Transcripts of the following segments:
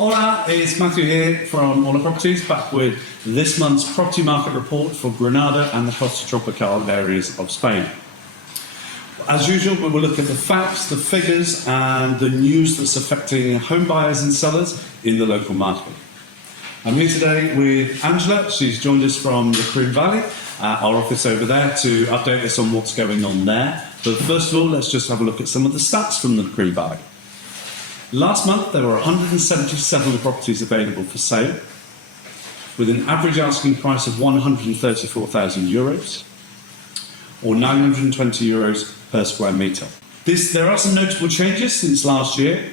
Hola, it's Matthew here from Orla Properties, back with this month's property market report for Granada and the Costa Tropical areas of Spain. As usual, we will look at the facts, the figures and the news that's affecting home buyers and sellers in the local market. I'm here today with Angela. She's joined us from Lecrin Valley, our office over there, to update us on what's going on there. But first of all, let's just have a look at some of the stats from the Lecrin Valley. Last month, there were 177 properties available for sale, with an average asking price of €134,000, or €920 per square metre. There are some notable changes since last year,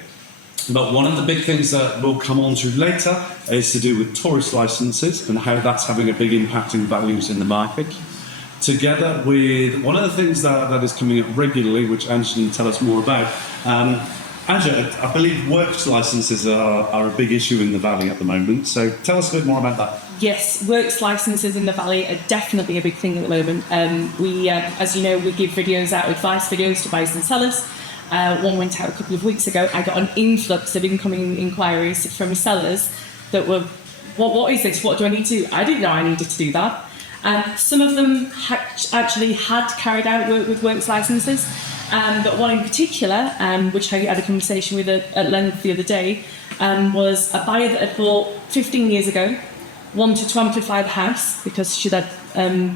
but one of the big things that we'll come on to later is to do with tourist licences and how that's having a big impact in values in the market. Together with one of the things that is coming up regularly, which Angela will tell us more about. Angela, I believe works licences are a big issue in the Valley at the moment, so tell us a bit more about that. Yes, works licences in the Valley are definitely a big thing at the moment. We, as you know, we give videos out, advice videos to buyers and sellers. One went out a couple of weeks ago. I got an influx of incoming inquiries from sellers that were, what is this? What do I need to do? I didn't know I needed to do that. Some of them actually had carried out work with works licences. But one in particular, which I had a conversation with at length the other day, was a buyer that had bought 15 years ago, wanted to amplify the house because she'd had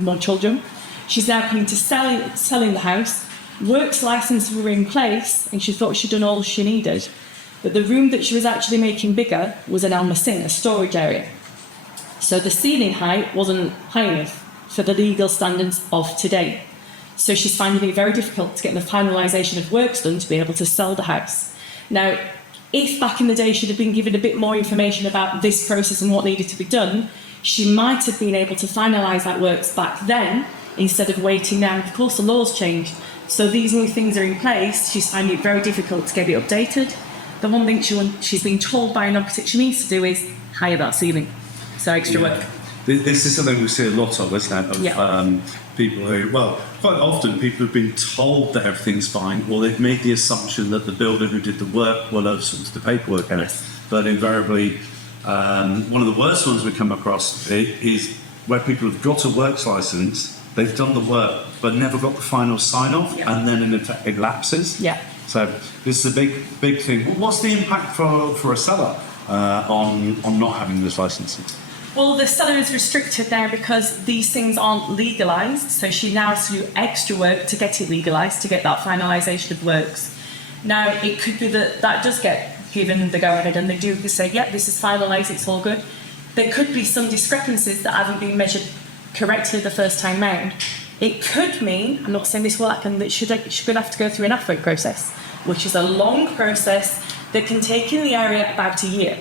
more children. She's now coming to selling the house. Works licences were in place, and she thought she'd done all she needed. But the room that she was actually making bigger was an almacén, a storage area. So the ceiling height wasn't high enough for the legal standards of today. So she's finding it very difficult to get the finalisation of works done to be able to sell the house. Now, if back in the day she'd have been given a bit more information about this process and what needed to be done, she might have been able to finalise that works back then instead of waiting now. Of course, the law's changed. So these new things are in place. She's finding it very difficult to get it updated. The one thing she's been told by an architect she needs to do is hire that ceiling. So extra work. This is something we see a lot of, isn't it? People who, quite often people have been told that everything's fine, or they've made the assumption that the builder who did the work will have sorted the paperwork out. But invariably, one of the worst ones we come across is where people have got a works licence, they've done the work, but never got the final sign-off, and then in effect it lapses. So this is a big thing. What's the impact for a seller on not having this licence? Well, the seller is restricted now because these things aren't legalised, so she now has to do extra work to get it legalised, to get that finalisation of works. Now, it could be that does get given the go-ahead and they do say, this is finalised, it's all good. There could be some discrepancies that haven't been measured correctly the first time round. It could mean, I'm not saying this will happen, that she's going to have to go through an AFRO process, which is a long process that can take in the area about a year.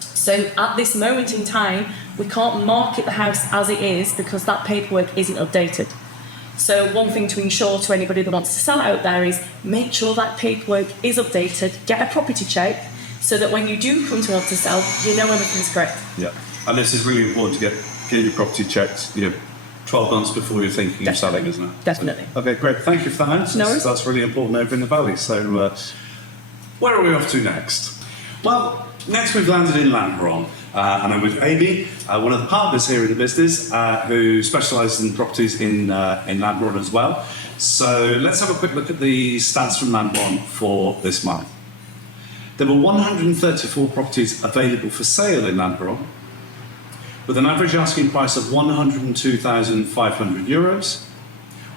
So at this moment in time, we can't market the house as it is because that paperwork isn't updated. So one thing to ensure to anybody that wants to sell out there is make sure that paperwork is updated, get a property check, so that when you do come to want to sell, you know everything's correct. Yeah, and this is really important to get your property checked 12 months before you're thinking of selling, isn't it? Definitely. Okay, great. Thank you for that. No worries. That's really important over in the Valley. So where are we off to next? Well, next we've landed in Lanjaron, and I'm with Amy, one of the partners here in the business, who specialises in properties in Lanjaron as well. So let's have a quick look at the stats from Lanjaron for this month. There were 134 properties available for sale in Lanjaron, with an average asking price of €102,500,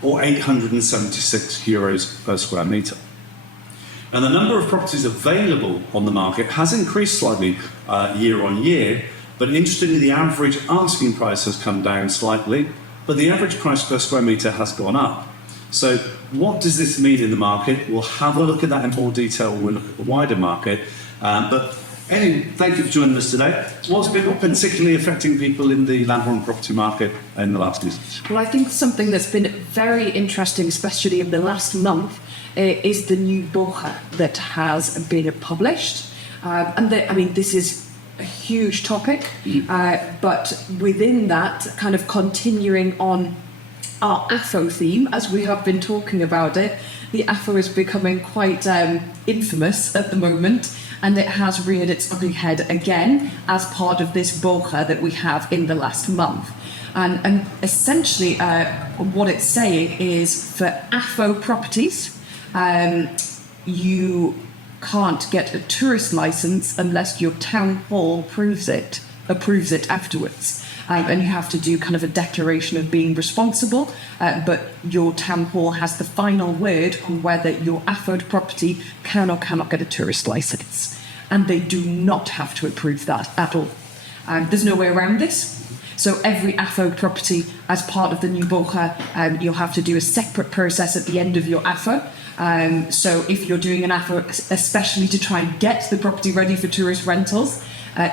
or €876 per square metre. And the number of properties available on the market has increased slightly year on year, but interestingly, the average asking price has come down slightly, but the average price per square metre has gone up. So what does this mean in the market? We'll have a look at that in more detail when we look at the wider market. But anyway, thank you for joining us today. What's been particularly affecting people in the Lanjaron property market in the last year? Well, I think something that's been very interesting, especially in the last month, is the new BOHA that has been published. This is a huge topic, but within that, kind of continuing on our AFO theme, as we have been talking about it, the AFO is becoming quite infamous at the moment. and it has reared its ugly head again as part of this bocha that we have in the last month. And essentially what it's saying is for AFO properties, you can't get a tourist license unless your town hall approves it afterwards. And you have to do kind of a declaration of being responsible, but your town hall has the final word on whether your AFO property can or cannot get a tourist license. And they do not have to approve that at all. There's no way around this. So every AFO property, as part of the new bocha, you'll have to do a separate process at the end of your AFO. So if you're doing an AFO, especially to try and get the property ready for tourist rentals,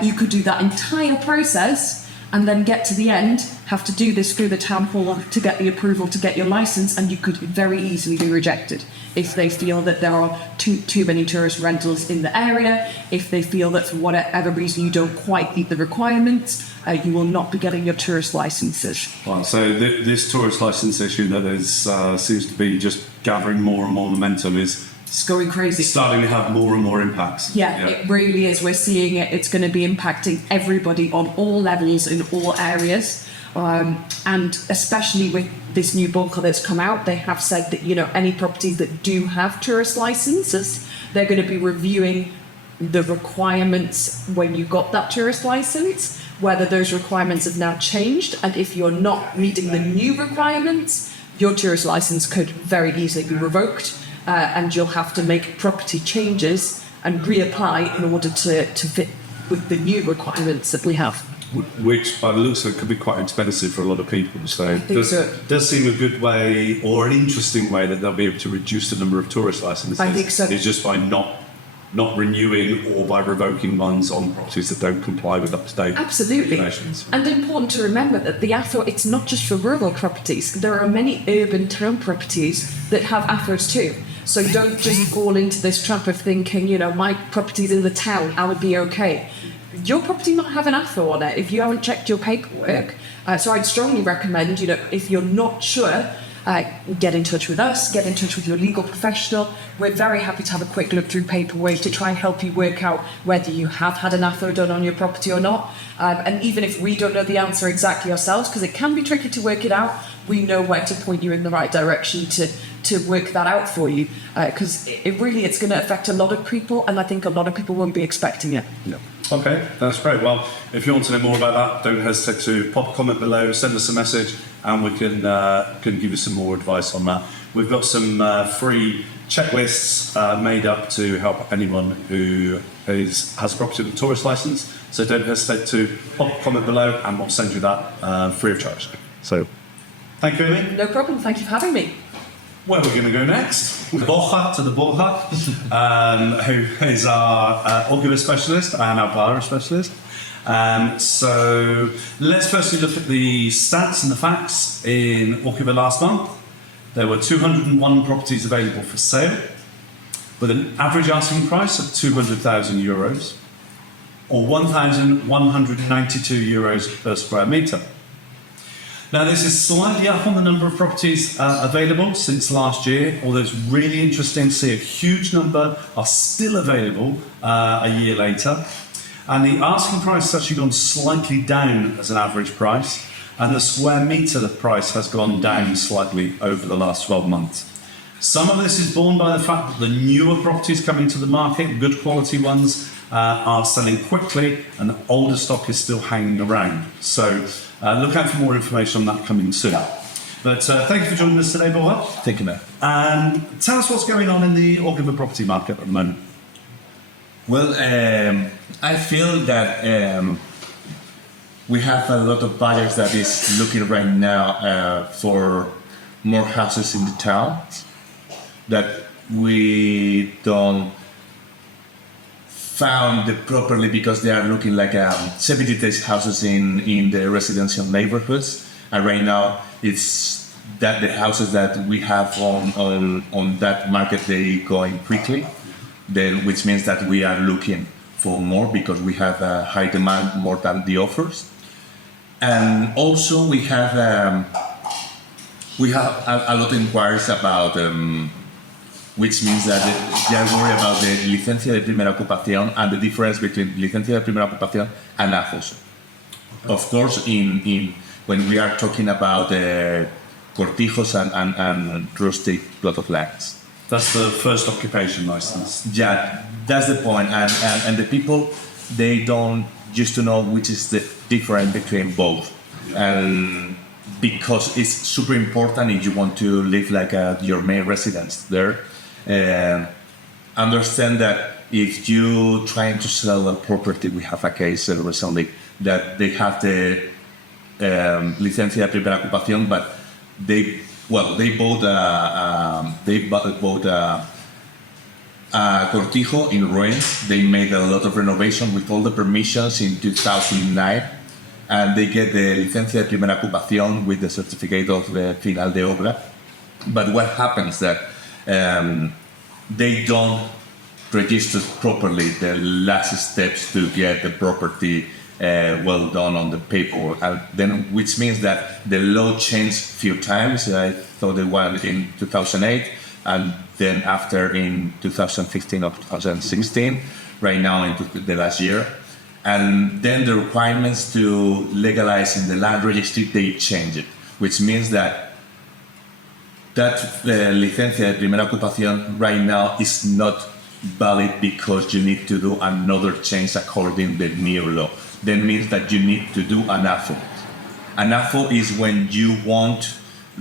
you could do that entire process and then get to the end, have to do this through the town hall to get the approval to get your license, and you could very easily be rejected if they feel that there are too many tourist rentals in the area, if they feel that for whatever reason you don't quite meet the requirements, you will not be getting your tourist licenses. Well, so this tourist license issue that is seems to be just gathering more and more momentum is It's going crazy. starting to have more and more impacts. Yeah, it really is. We're seeing it. It's going to be impacting everybody on all levels in all areas. And especially with this new bocha that's come out, they have said that, any properties that do have tourist licenses, they're going to be reviewing the requirements when you got that tourist license, whether those requirements have now changed. And if you're not meeting the new requirements, your tourist license could very easily be revoked. And you'll have to make property changes and reapply in order to fit with the new requirements that we have. Which, by the looks of it, could be quite expensive for a lot of people. So it does seem a good way, or an interesting way, that they'll be able to reduce the number of tourist licenses. I think so. Is just by not renewing or by revoking ones on properties that don't comply with up-to-date Absolutely. regulations. And important to remember that the AFO, it's not just for rural properties. There are many urban town properties that have AFOs too. So don't just fall into this trap of thinking, my property's in the town, I would be okay. Your property might have an AFO on it if you haven't checked your paperwork. So I'd strongly recommend, if you're not sure, get in touch with us, get in touch with your legal professional. We're very happy to have a quick look through paperwork to try and help you work out whether you have had an AFO done on your property or not. And even if we don't know the answer exactly ourselves, because it can be tricky to work it out, we know where to point you in the right direction to work that out for you. Because it's going to affect a lot of people, and I think a lot of people won't be expecting it. No. Okay, that's great. Well, if you want to know more about that, don't hesitate to pop a comment below, send us a message, and we can give you some more advice on that. We've got some free checklists made up to help anyone who has a property with a tourist license. So don't hesitate to pop a comment below, and we'll send you that free of charge. So, thank you, Amy. No problem. Thank you for having me. Where we're going to go next? Borja to the Borja, who is our Orgiva specialist and our Barra specialist. So let's firstly look at the stats and the facts in Orgiva last month. There were 201 properties available for sale, with an average asking price of 200,000 euros, or 1,192 euros per square metre. Now, this is slightly up on the number of properties available since last year, although it's really interesting to see a huge number are still available a year later. And the asking price has actually gone slightly down as an average price, and the square metre price has gone down slightly over the last 12 months. Some of this is borne by the fact that the newer properties coming to the market, good quality ones, are selling quickly, and the older stock is still hanging around. So look out for more information on that coming soon. But thank you for joining us today, Borja. Thank you, Matt. Tell us what's going on in the Orgiva property market at the moment. Well, I feel that we have a lot of buyers that is looking right now for more houses in the town that we don't found properly because they are looking like 70-days houses in the residential neighborhoods, and right now it's that the houses that we have on that market, they going quickly, then which means that we are looking for more because we have a high demand more than the offers. And also we have a lot of inquiries about which means that they are worried about the licencia de primera ocupación and the difference between licencia de primera ocupación and AFOS. Of course, when we are talking about cortijos and rustic plot of lands. That's the first occupation license. Yeah, that's the point. And the people, they don't used to know which is the difference between both. And because it's super important if you want to live like your main residence there. Understand that if you trying to sell a property, we have a case recently that they have the licencia de primera ocupación, but they bought a cortijo in ruins. They made a lot of renovation with all the permissions in 2009, and they get the licencia de primera ocupación with the certificate of the final de obra. But what happens that they don't register properly the last steps to get the property well done on the paperwork, then which means that the law changed few times. I thought the one in 2008, and then after in 2015 or 2016, right now into the last year. And then the requirements to legalize in the land registry, they changed it, which means that licencia de primera ocupación right now is not valid because you need to do another change according to the new law. That means that you need to do an AFO. An AFO is when you want,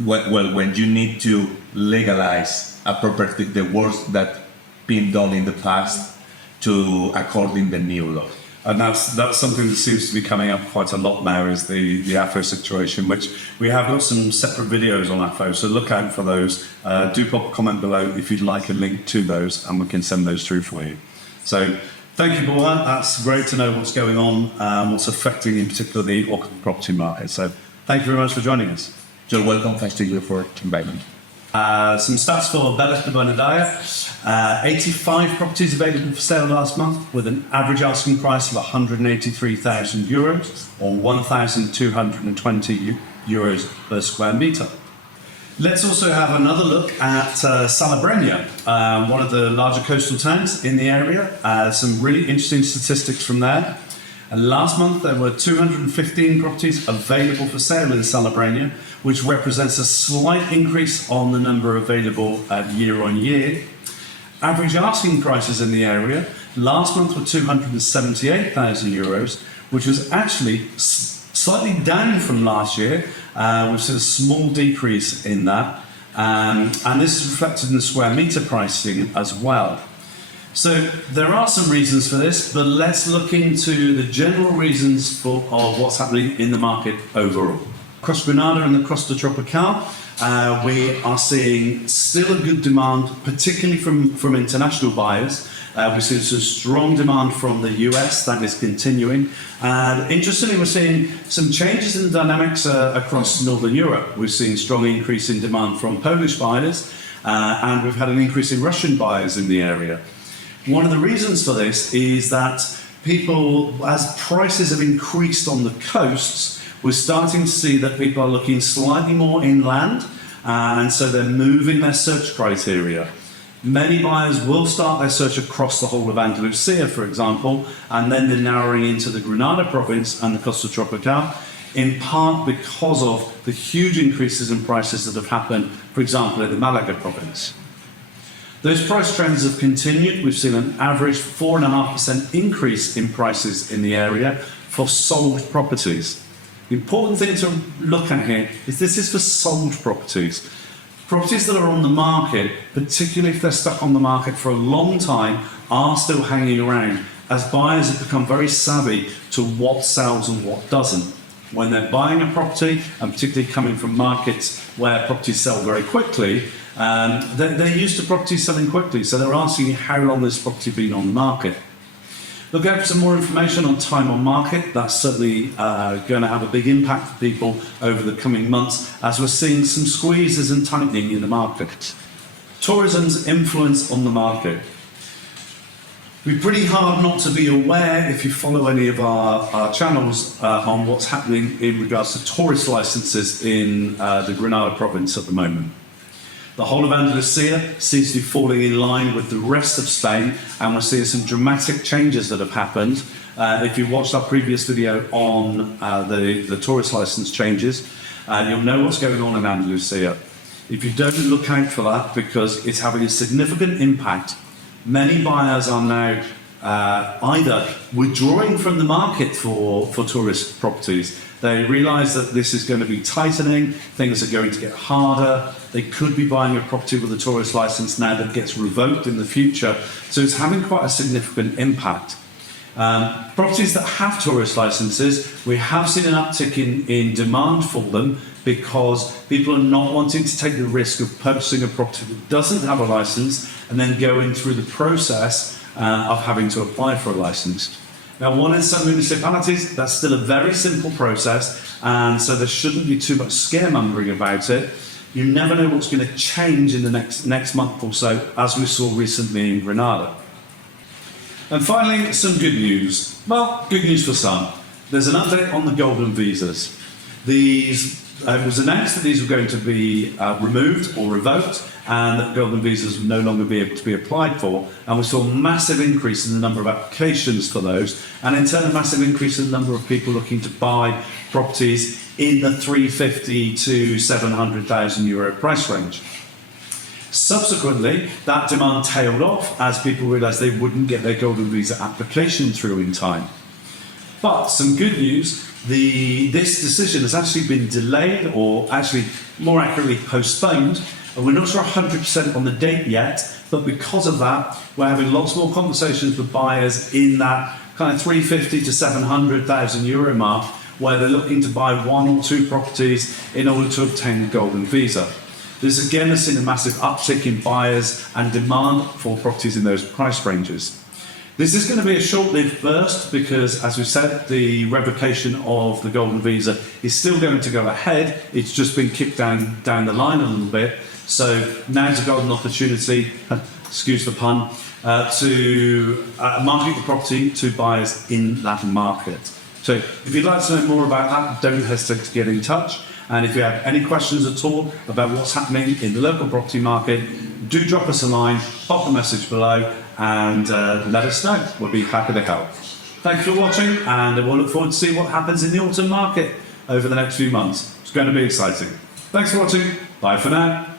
when you need to legalize a property, the works that been done in the past to according the new law. And that's something that seems to be coming up quite a lot now, is the AFO situation, which we have got some separate videos on AFO, so look out for those. Do pop a comment below if you'd like a link to those, and we can send those through for you. So thank you, Borja. That's great to know what's going on, what's affecting in particular the property market. So thank you very much for joining us. You're welcome. Thanks to you for inviting me. Some stats for Velez De Benaudalla. 85 properties available for sale last month, with an average asking price of €183,000 or 1,220 euros per square metre. Let's also have another look at Salobrena, one of the larger coastal towns in the area. Some really interesting statistics from there. And last month there were 215 properties available for sale in Salobrena, which represents a slight increase on the number available year on year. Average asking prices in the area last month were €278,000, which was actually slightly down from last year, which is a small decrease in that. And this is reflected in the square metre pricing as well. So there are some reasons for this, but let's look into the general reasons of what's happening in the market overall. Across Granada and the Costa Tropical, we are seeing still a good demand, particularly from international buyers. We're seeing some strong demand from the US, that is continuing. And interestingly, we're seeing some changes in the dynamics across Northern Europe. We've seen strong increase in demand from Polish buyers, and we've had an increase in Russian buyers in the area. One of the reasons for this is that people, as prices have increased on the coasts, we're starting to see that people are looking slightly more inland, and so they're moving their search criteria. Many buyers will start their search across the whole of Andalusia, for example, and then they're narrowing into the Granada province and the Costa Tropical, in part because of the huge increases in prices that have happened, for example, in the Malaga province. Those price trends have continued. We've seen an average 4.5% increase in prices in the area for sold properties. The important thing to look at here is this is for sold properties. Properties that are on the market, particularly if they're stuck on the market for a long time, are still hanging around, as buyers have become very savvy to what sells and what doesn't. When they're buying a property, and particularly coming from markets where properties sell very quickly, they're used to properties selling quickly, so they're asking how long this property been on the market. Look out for some more information on time on market. That's certainly going to have a big impact for people over the coming months, as we're seeing some squeezes and tightening in the market. Tourism's influence on the market. It'd be pretty hard not to be aware, if you follow any of our channels, on what's happening in regards to tourist licenses in the Granada province at the moment. The whole of Andalusia seems to be falling in line with the rest of Spain, and we're seeing some dramatic changes that have happened. If you watched our previous video on the tourist license changes, you'll know what's going on in Andalusia. If you don't look out for that, because it's having a significant impact, many buyers are now either withdrawing from the market for tourist properties. They realise that this is going to be tightening, things are going to get harder. They could be buying a property with a tourist licence now that gets revoked in the future. So it's having quite a significant impact. Properties that have tourist licences, we have seen an uptick in demand for them because people are not wanting to take the risk of purchasing a property that doesn't have a licence and then going through the process of having to apply for a licence. Now, in some municipalities, that's still a very simple process, and so there shouldn't be too much scaremongering about it. You never know what's going to change in the next month or so, as we saw recently in Granada. And finally, some good news. Well, good news for some. There's an update on the golden visas. It was announced that these were going to be removed or revoked, and that golden visas would no longer be able to be applied for. And we saw a massive increase in the number of applications for those, and in turn a massive increase in the number of people looking to buy properties in the 350 to 700,000 euro price range. Subsequently, that demand tailed off as people realised they wouldn't get their golden visa application through in time. But some good news, this decision has actually been delayed, or actually more accurately postponed, and we're not sure 100% on the date yet, but because of that, we're having lots more conversations with buyers in that kind of 350 to 700,000 euro mark, where they're looking to buy one or two properties in order to obtain the golden visa. This again has seen a massive uptick in buyers and demand for properties in those price ranges. This is going to be a short-lived burst because, as we said, the revocation of the golden visa is still going to go ahead. It's just been kicked down the line a little bit. So now's a golden opportunity, excuse the pun, to market the property to buyers in that market. So if you'd like to know more about that, don't hesitate to get in touch. And if you have any questions at all about what's happening in the local property market, do drop us a line, pop a message below, and let us know. We'll be happy to help. Thanks for watching, and we'll look forward to seeing what happens in the autumn market over the next few months. It's going to be exciting. Thanks for watching. Bye for now.